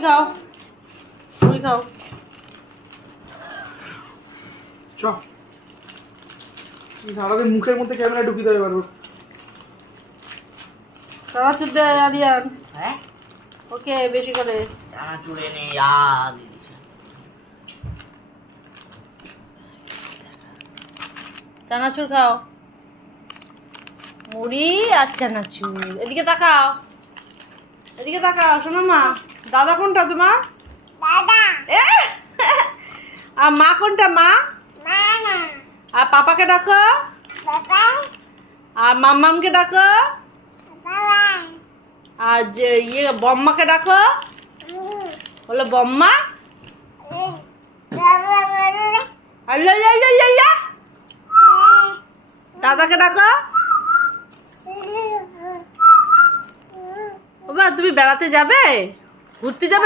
খাও মুড়ি খাও চ সারাদিন মুখের মধ্যে ক্যামেরা ঢুকিয়ে দেবে পারবো চানাচুর দে আরিয়ান হ্যাঁ ওকে বেশি করে চানাচুর এনে দিদি চানাচুর খাও মুড়ি আর চানাচুর এদিকে তাকাও শোনো মা দাদা কোনটা তোমার এ! আর মা কোনটা মা আর পাপাকে ডাকো আর মাম্মামকে ডাকো আর যে বম্মাকে ডাকো বলো বম্মা আর দাদাকে ডাকো বাবা তুমি বেড়াতে যাবে ঘুরতে যাবে